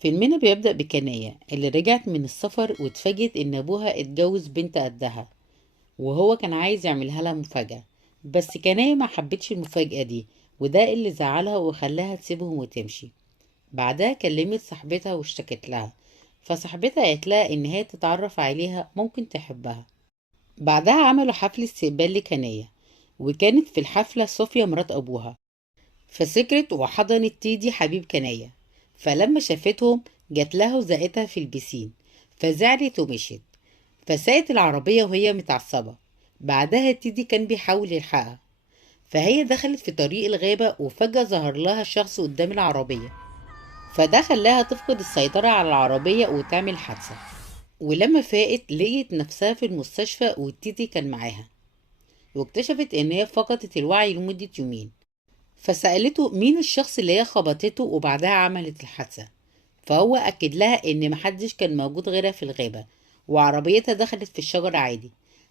فيلمنا بيبدأ بكناية اللي رجعت من السفر واتفاجئت إن أبوها اتجوز بنت قدها، وهو كان عايز يعملها لها مفاجأة. بس كناية ما حبتش المفاجأة دي، وده اللي زعلها وخلاها تسيبهم وتمشي. بعدها كلمت صاحبتها واشتكت لها، فصاحبتها قالت لها إن هي تتعرف عليها ممكن تحبها. بعدها عملوا حفل استقبال لكناية، وكانت في الحفلة صوفيا مرات أبوها، فسكرت وحضنت تيدي حبيب كناية. فلما شافتهم جات لها وزقتها في البسين، فزعلت ومشيت. فساقت العربية وهي متعصبة. بعدها تيدي كان بيحاول يلحقها، فهي دخلت في طريق الغابة وفجأة ظهر لها شخص قدام العربية، فده خلاها تفقد السيطرة على العربية وتعمل حادثة. ولما فاقت لقيت نفسها في المستشفى والتيتي كان معاها، واكتشفت ان هي فقدت الوعي لمدة يومين. فسألته مين الشخص اللي هي خبطته وبعدها عملت الحادثة، فهو أكد لها إن محدش كان موجود غيرها في الغابة، وعربيتها دخلت في الشجرة عادي.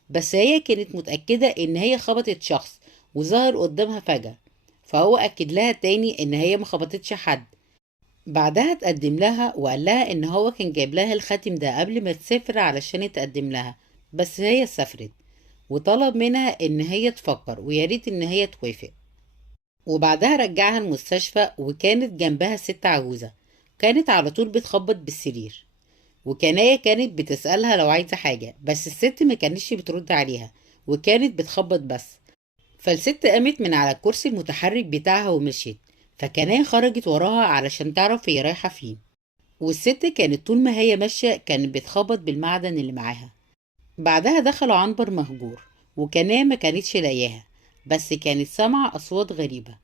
بس هي كانت متأكدة إن هي خبطت شخص وظهر قدامها فجأة، فهو أكد لها تاني إن هي ما خبطتش حد. بعدها اتقدم لها وقال لها إن هو كان جايب لها الخاتم ده قبل ما تسافر علشان يتقدم لها، بس هي سافرت، وطلب منها إن هي تفكر وياريت إن هي توافق. وبعدها رجعها المستشفى، وكانت جنبها ست عجوزة كانت على طول بتخبط بالسرير، وكناية كانت بتسألها لو عايزة حاجة، بس الست ما كانتش بترد عليها وكانت بتخبط بس. فالست قامت من على الكرسي المتحرك بتاعها ومشيت، فكناية خرجت وراها علشان تعرف هي رايحة فين. والست كانت طول ما هي ماشية كانت بتخبط بالمعدن اللي معاها. بعدها دخلوا عنبر مهجور، وكناية ما كانتش لاقياها، بس كانت سامعة أصوات غريبة.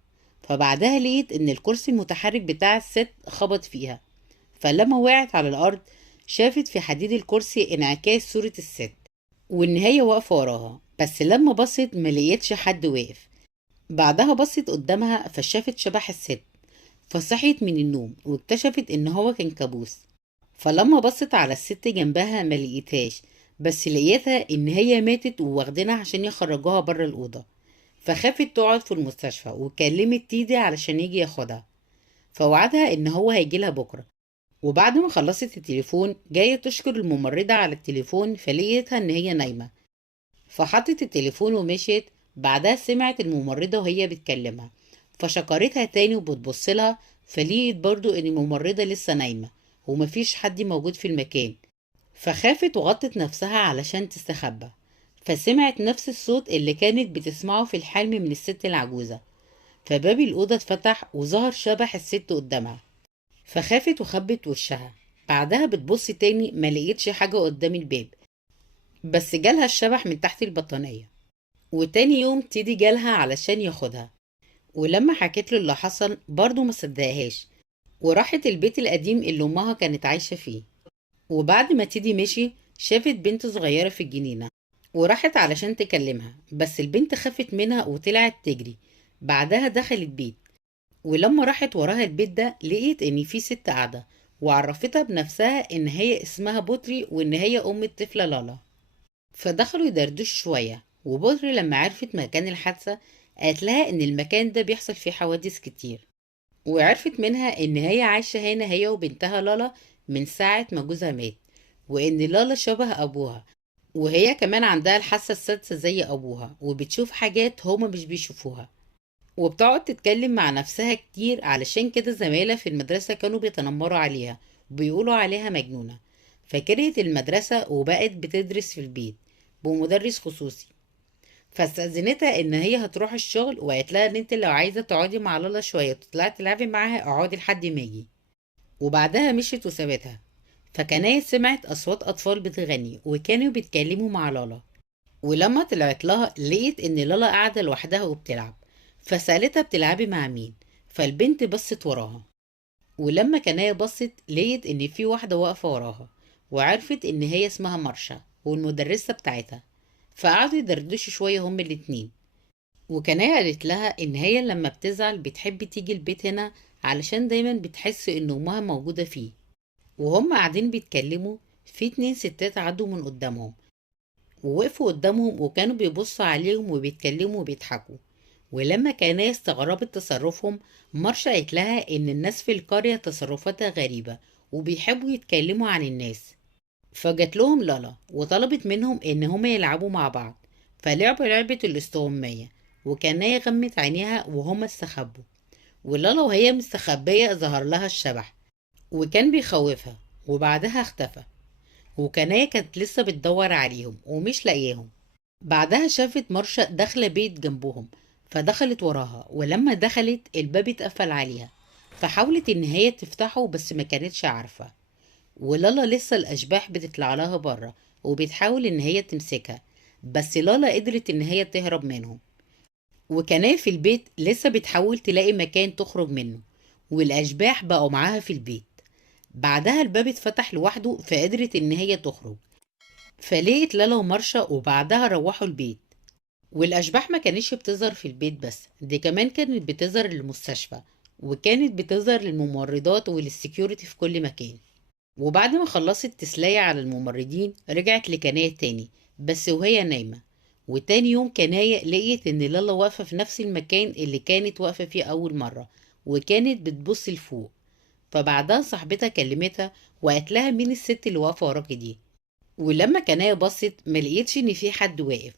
فبعدها لقيت إن الكرسي المتحرك بتاع الست خبط فيها، فلما وقعت على الأرض شافت في حديد الكرسي انعكاس صورة الست، وإن هي واقفة وراها. بس لما بصت ما لقيتش حد واقف. بعدها بصت قدامها فشافت شبح الست، فصحيت من النوم واكتشفت إن هو كان كابوس. فلما بصت على الست جنبها ما لقيتهاش، بس لقيتها إن هي ماتت وواخدينها عشان يخرجوها بره الأوضة. فخافت تقعد في المستشفى وكلمت تيدي علشان يجي ياخدها، فوعدها ان هو هيجيلها بكرة. وبعد ما خلصت التليفون جاية تشكر الممرضة على التليفون، فلقيتها ان هي نايمة، فحطت التليفون ومشيت. بعدها سمعت الممرضة وهي بتكلمها، فشكرتها تاني وبتبصلها، فلقيت برضو ان الممرضة لسه نايمة ومفيش حد موجود في المكان. فخافت وغطت نفسها علشان تستخبى، فسمعت نفس الصوت اللي كانت بتسمعه في الحلم من الست العجوزة. فباب الأوضة اتفتح وظهر شبح الست قدامها، فخافت وخبت وشها. بعدها بتبص تاني ما لقيتش حاجة قدام الباب، بس جالها الشبح من تحت البطانية. وتاني يوم تيدي جالها علشان ياخدها، ولما حكيت له اللي حصل برضه ما صدقهاش، وراحت البيت القديم اللي أمها كانت عايشة فيه. وبعد ما تيدي مشي شافت بنت صغيرة في الجنينة، وراحت علشان تكلمها، بس البنت خافت منها وطلعت تجري. بعدها دخلت بيت، ولما راحت وراها البيت ده لقيت ان في ست قاعدة، وعرفتها بنفسها ان هي اسمها بطري وان هي ام الطفلة لالا. فدخلوا يدردشوا شوية، وبطري لما عرفت مكان الحادثة قالت لها ان المكان ده بيحصل فيه حوادث كتير، وعرفت منها ان هي عايشة هنا هي وبنتها لالا من ساعة ما جوزها مات، وان لالا شبه ابوها، وهي كمان عندها الحاسة السادسة زي ابوها وبتشوف حاجات هما مش بيشوفوها، وبتقعد تتكلم مع نفسها كتير. علشان كده زمايلها في المدرسة كانوا بيتنمروا عليها وبيقولوا عليها مجنونة. فكرهت المدرسة وبقت بتدرس في البيت بمدرس خصوصي. فاستأذنتها ان هي هتروح الشغل، وقالت لها ان انت لو عايزة تقعدي مع لالا شوية وتطلعي تلعبي معاها اقعدي لحد ما اجي. وبعدها مشيت وسابتها. فكانت سمعت اصوات اطفال بتغني وكانوا بيتكلموا مع لالا، ولما طلعت لها لقيت ان لالا قاعدة لوحدها وبتلعب. فسألتها بتلعبي مع مين، فالبنت بصت وراها، ولما كناية بصت لقيت ان في واحدة واقفة وراها، وعرفت ان هي اسمها مرشا والمدرسة بتاعتها. فقعدوا يدردشوا شوية هما الاتنين، وكناية قالت لها ان هي لما بتزعل بتحب تيجي البيت هنا علشان دايما بتحس ان امها موجودة فيه. وهم قاعدين بيتكلموا في اتنين ستات عدوا من قدامهم، ووقفوا قدامهم وكانوا بيبصوا عليهم وبيتكلموا وبيضحكوا. ولما كاناية استغربت تصرفهم، مارشا قالت لها إن الناس في القرية تصرفاتها غريبة وبيحبوا يتكلموا عن الناس. فجت لهم لالا وطلبت منهم إن هما يلعبوا مع بعض، فلعبوا لعبة الاستغماية، وكاناية غمت عينيها وهما استخبوا. ولالا وهي مستخبية ظهر لها الشبح وكان بيخوفها، وبعدها اختفى. وكناية كانت لسه بتدور عليهم ومش لاقياهم. بعدها شافت مارشا داخلة بيت جنبهم، فدخلت وراها، ولما دخلت الباب اتقفل عليها، فحاولت ان هي تفتحه بس ما كانتش عارفة. ولالا لسه الاشباح بتطلع لها بره وبتحاول ان هي تمسكها، بس لالا قدرت ان هي تهرب منهم. وكناية في البيت لسه بتحاول تلاقي مكان تخرج منه، والاشباح بقوا معاها في البيت. بعدها الباب اتفتح لوحده فقدرت ان هي تخرج، فلقيت لالا ومارشا، وبعدها روحوا البيت. والاشباح ما كانتش بتظهر في البيت بس، دي كمان كانت بتظهر للمستشفى، وكانت بتظهر للممرضات وللسكيورتي في كل مكان. وبعد ما خلصت تسلية على الممرضين رجعت لكناية تاني، بس وهي نايمة. وتاني يوم كناية لقيت ان لالا واقفة في نفس المكان اللي كانت واقفة فيه اول مرة، وكانت بتبص لفوق. فبعدها صاحبتها كلمتها وقالت لها مين الست اللي واقفة وراكي دي. ولما كناية بصت ما لقيتش ان في حد واقف،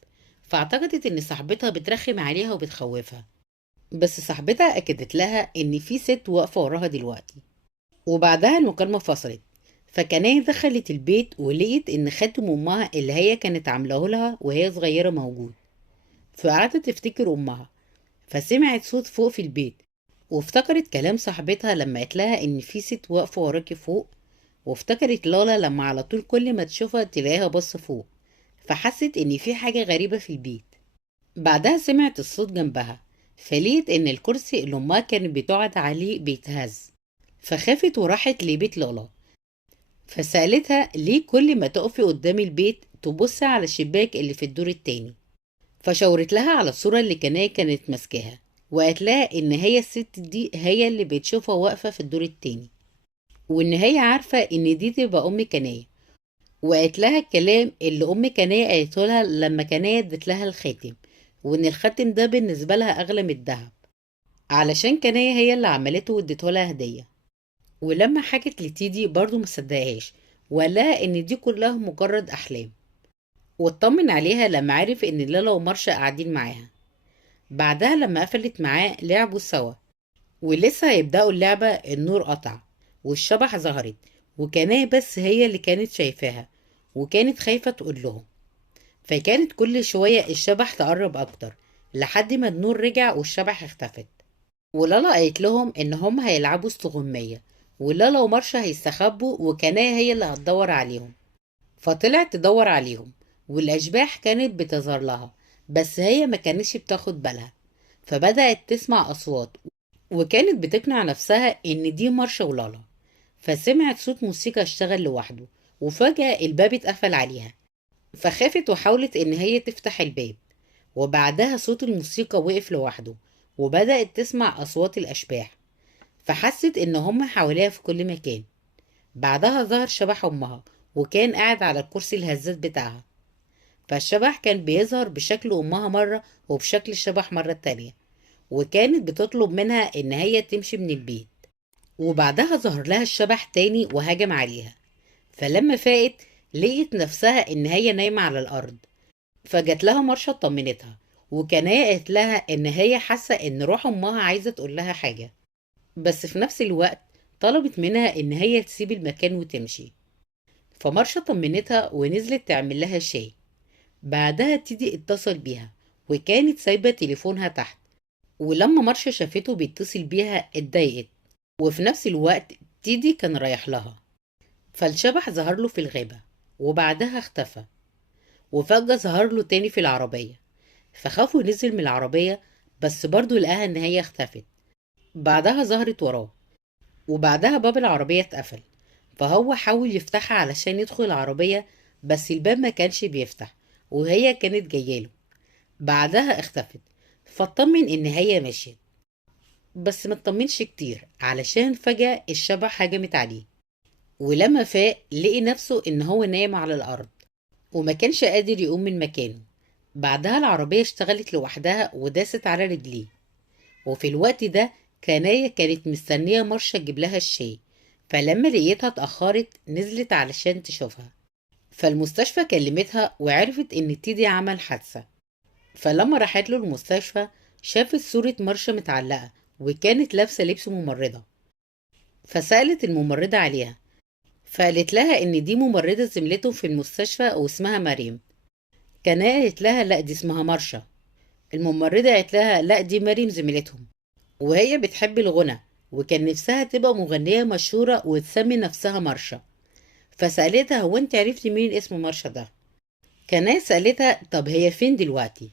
فاعتقدت ان صاحبتها بترخم عليها وبتخوفها. بس صاحبتها اكدت لها ان في ست واقفة وراها دلوقتي. وبعدها المكالمة فصلت، فكناية دخلت البيت ولقيت ان خاتم امها اللي هي كانت عاملاه لها وهي صغيرة موجود. فقعدت تفتكر امها، فسمعت صوت فوق في البيت، وافتكرت كلام صاحبتها لما قالت لها ان في ست واقفة وراكي فوق. وافتكرت لالا لما على طول كل ما تشوفها تلاقيها بص فوق، فحست ان في حاجة غريبة في البيت. بعدها سمعت الصوت جنبها، فلقيت ان الكرسي اللي امها كانت بتقعد عليه بيتهز. فخافت وراحت لبيت لالا، فسألتها ليه كل ما تقفي قدام البيت تبص على الشباك اللي في الدور التاني. فشاورت لها على الصورة اللي كانت ماسكاها، وقالت لها ان هي الست دي هي اللي بتشوفها واقفة في الدور التاني، وان هي عارفة ان دي تبقى ام كناية. وقالت لها الكلام اللي ام كناية قالته لها لما كناية ادت لها الخاتم، وان الخاتم ده بالنسبة لها اغلى من الذهب، علشان كناية هي اللي عملته واديته لها هدية. ولما حكت لتيدي برضو مصدقهاش، وقال لها ان دي كلها مجرد احلام. واطمن عليها لما عرف ان لالا ومارشا قاعدين معاها. بعدها لما قفلت معاه لعبوا سوا، ولسه هيبدأوا اللعبة النور قطع والشبح ظهرت، وكناية بس هي اللي كانت شايفاها، وكانت خايفة تقول لهم. فكانت كل شوية الشبح تقرب أكتر لحد ما النور رجع والشبح اختفت. ولالا قالت لهم إن هم هيلعبوا استغمية، ولالا ومارشا هيستخبوا وكناية هي اللي هتدور عليهم. فطلعت تدور عليهم، والأشباح كانت بتظهر لها، بس هي ما كانتش بتاخد بالها. فبدأت تسمع أصوات، وكانت بتقنع نفسها إن دي مارشا ولالا. فسمعت صوت موسيقى اشتغل لوحده، وفجأة الباب اتقفل عليها. فخافت وحاولت إن هي تفتح الباب، وبعدها صوت الموسيقى وقف لوحده، وبدأت تسمع أصوات الأشباح. فحست إن هم حواليها في كل مكان. بعدها ظهر شبح أمها، وكان قاعد على الكرسي الهزاز بتاعها. فالشبح كان بيظهر بشكل أمها مرة وبشكل الشبح مرة تانية، وكانت بتطلب منها إن هي تمشي من البيت. وبعدها ظهر لها الشبح تاني وهجم عليها. فلما فاقت لقيت نفسها إن هي نايمة على الأرض. فجت لها مرشا طمنتها، وكناية قالت لها إن هي حاسة إن روح أمها عايزة تقول لها حاجة، بس في نفس الوقت طلبت منها إن هي تسيب المكان وتمشي. فمرشا طمنتها ونزلت تعمل لها شاي. بعدها تيدي اتصل بيها، وكانت سايبة تليفونها تحت. ولما مرشا شافته بيتصل بيها اتضايقت، وفي نفس الوقت تيدي كان رايح لها. فالشبح ظهر له في الغابة، وبعدها اختفى. وفجأة ظهر له تاني في العربية، فخاف ونزل من العربية، بس برضه لقاها ان هي اختفت. بعدها ظهرت وراه، وبعدها باب العربية اتقفل. فهو حاول يفتحها علشان يدخل العربية، بس الباب ما كانش بيفتح، وهي كانت جاياله. بعدها اختفت، فاطمن ان هي مشيت. بس ما اطمنش كتير علشان فجأة الشبح هجمت عليه. ولما فاق لقي نفسه ان هو نايم على الارض، وما كانش قادر يقوم من مكانه. بعدها العربية اشتغلت لوحدها وداست على رجليه. وفي الوقت ده كناية كانت مستنية مرشا تجيب لها الشاي، فلما لقيتها اتأخرت نزلت علشان تشوفها. فالمستشفى كلمتها وعرفت ان تيدي عمل حادثة. فلما راحت له المستشفى شافت صورة مرشا متعلقة، وكانت لابسة لبس ممرضة. فسألت الممرضة عليها، فقالت لها ان دي ممرضة زميلتهم في المستشفى واسمها مريم. كناية قالت لها لا دي اسمها مرشا. الممرضة قالت لها لا دي مريم زميلتهم، وهي بتحب الغنى وكان نفسها تبقى مغنية مشهورة وتسمي نفسها مرشا. فسألتها هو انت عرفتي مين اسم مرشا ده؟ كناية سألتها طب هي فين دلوقتي؟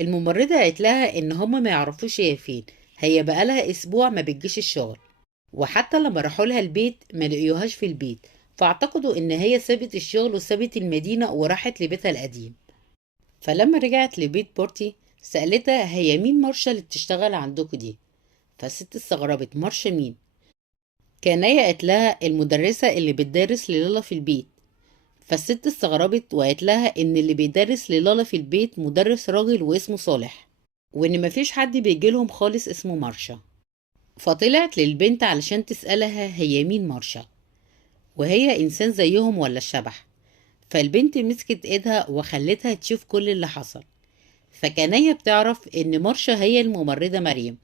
الممرضة قالت لها ان هما ما يعرفوش هي فين، هي بقالها اسبوع ما بتجيش الشغل، وحتى لما راحوا لها البيت ما لقيوهاش في البيت، فاعتقدوا ان هي سابت الشغل وسابت المدينة وراحت لبيتها القديم. فلما رجعت لبيت بورتي سألتها هي مين مرشا اللي بتشتغل عندكوا دي؟ فالست استغربت مرشا مين؟ كناية قالت لها المدرسة اللي بتدرس للالا في البيت. فالست استغربت وقالت لها ان اللي بيدرس للالا في البيت مدرس راجل واسمه صالح، وان مفيش حد بيجيلهم خالص اسمه مرشا. فطلعت للبنت علشان تسألها هي مين مرشا، وهي انسان زيهم ولا الشبح. فالبنت مسكت ايدها وخلتها تشوف كل اللي حصل. فكناية بتعرف ان مرشا هي الممرضة مريم،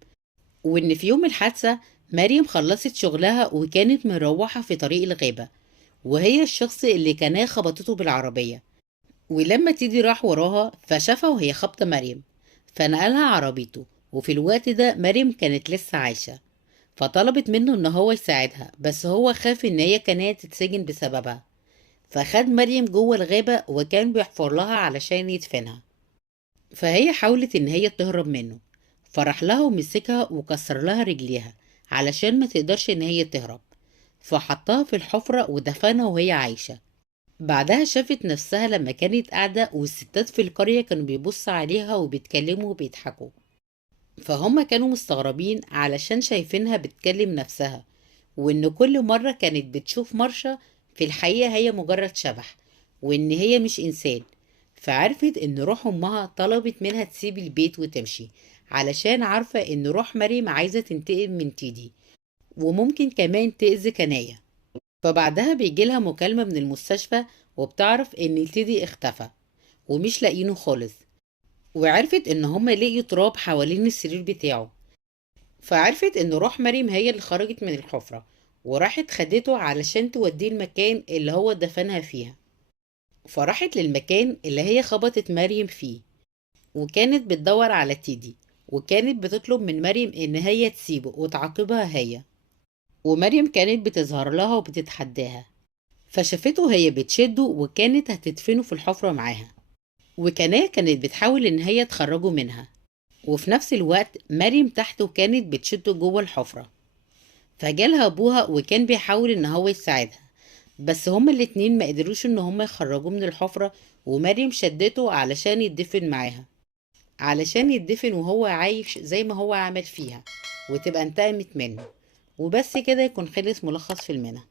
وان في يوم الحادثة مريم خلصت شغلها وكانت مروحة في طريق الغابة، وهي الشخص اللي كناية خبطته بالعربية. ولما تيدي راح وراها فشافها وهي خابطة مريم، فنقلها عربيته. وفي الوقت ده مريم كانت لسه عايشة، فطلبت منه ان هو يساعدها، بس هو خاف ان هي كانت تتسجن بسببها. فخد مريم جوه الغابة وكان بيحفر لها علشان يدفنها. فهي حاولت ان هي تهرب منه، فراح لها ومسكها وكسر لها رجليها علشان ما تقدرش ان هي تهرب. فحطها في الحفرة ودفنها وهي عايشة. بعدها شافت نفسها لما كانت قاعدة والستات في القرية كانوا بيبصوا عليها وبيتكلموا وبيضحكوا. فهم كانوا مستغربين علشان شايفينها بتكلم نفسها، وإن كل مرة كانت بتشوف مرشا في الحقيقة هي مجرد شبح، وإن هي مش إنسان. فعرفت إن روح أمها طلبت منها تسيب البيت وتمشي، علشان عارفة إن روح مريم عايزة تنتقم من تيدي، وممكن كمان تأذي كناية. فبعدها بيجيلها مكالمة من المستشفى وبتعرف إن تيدي اختفى ومش لاقينه خالص. وعرفت إن هما لقيوا تراب حوالين السرير بتاعه. فعرفت إن روح مريم هي اللي خرجت من الحفرة وراحت خدته علشان توديه المكان اللي هو دفنها فيها. فراحت للمكان اللي هي خبطت مريم فيه، وكانت بتدور على تيدي، وكانت بتطلب من مريم إن هي تسيبه وتعاقبها هي. ومريم كانت بتظهر لها وبتتحداها، فشافته هي بتشده وكانت هتدفنه في الحفرة معاها. وكناية كانت بتحاول إن هي تخرجه منها، وفي نفس الوقت مريم تحت وكانت بتشده جوه الحفرة. فجالها أبوها وكان بيحاول إن هو يساعدها، بس هما الاتنين ما قدروش إن هما يخرجوه من الحفرة. ومريم شدته علشان يدفن معاها، علشان يدفن وهو عايش زي ما هو عمل فيها، وتبقى انتقمت منه. وبس كده يكون خلص ملخص فيلمنا.